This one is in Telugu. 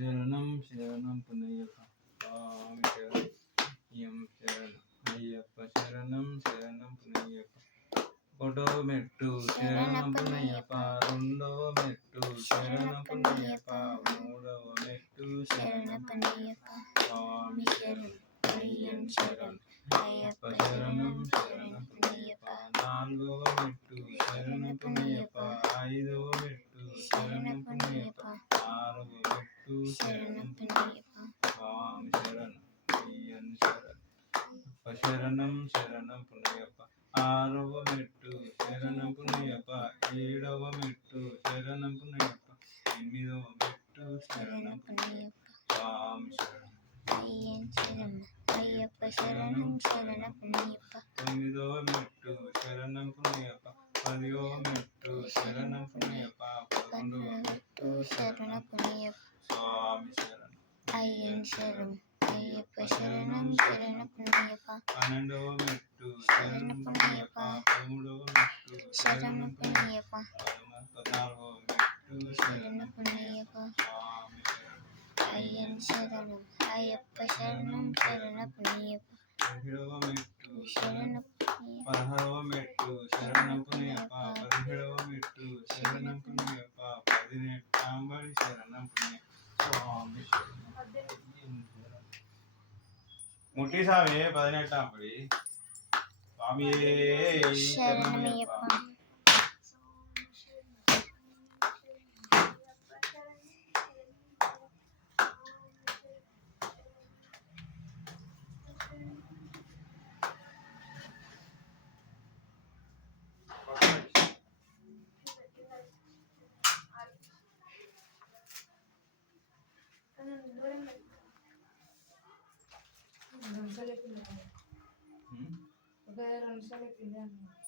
శరణం శరణం పునయ్యప్ప స్వామి శరణం శరణం అయ్యప్ప శరణం శరణం పునయ్యప్ప ఒకటో మెట్టు శరణం పునయ్యప్ప రెండవ మెట్టు శరణం పునయ్యప్ప మూడవ మెట్టు శరణం పునయ్యప్ప స్వామి శరణం అయ్యన్ శరణం అయ్యప్ప శరణం శరణం పునయ్యప్ప నాలుగవ మెట్టు శరణం పునయ్యప్ప ఐదవ మెట్టు శరణం పునయ్యప్ప ఆరవ మెట్టు శరణం పునయ్యప్ప స్వామి శరణం అయ్యన్ శరణం అయ్యప్ప శరణం శరణం పునయ్యప్ప ఆరవ మెట్టు శరణం పునయ్యప్ప ఏడవ మెట్టు శరణం పునయ్యప్ప ఎనిమిదవ మెట్టు శరణం పునయ్యప్ప స్వామి శరణం అయ్యన్ శరణం అయ్యప్ప శరణం శరణం పునయ్యప్ప తొమ్మిదవ మెట్టు శరణం పునయ్యప్ప పదవ మెట్టు శరణం పునయ్యప్ప పదకొండవ మెట్టు శరణం పునయ్యప్ప స్వామి శరణం అయ్యన్ శరణం అయ్యప్ప శరణం శరణం పునయ్యప్ప పన్నెండవ మెట్టు శరణం పునయ్యప్ప పదమూడవ మెట్టు శరణం పునయ్యప్ప పద్నాలుగవ మెట్టు శరణం పునయ్యప్ప స్వామి శరణం అయ్యన్ శరణం అయ్యప్ప శరణం శరణం పునయ్యప్ప పదిహేడవ మెట్టు శరణం పదహారవ మెట్టు శరణం పునయ్యప్ప పదిహేడవ మెట్టు శరణం పునయ్యప్ప 18వ శరణం పునయ్యప్ప స్వామి ముట్టి స్వామి 18 స్వామి శరణమయ్యప్ప ఒక 2 నిమిషాలు అయిపోయింది.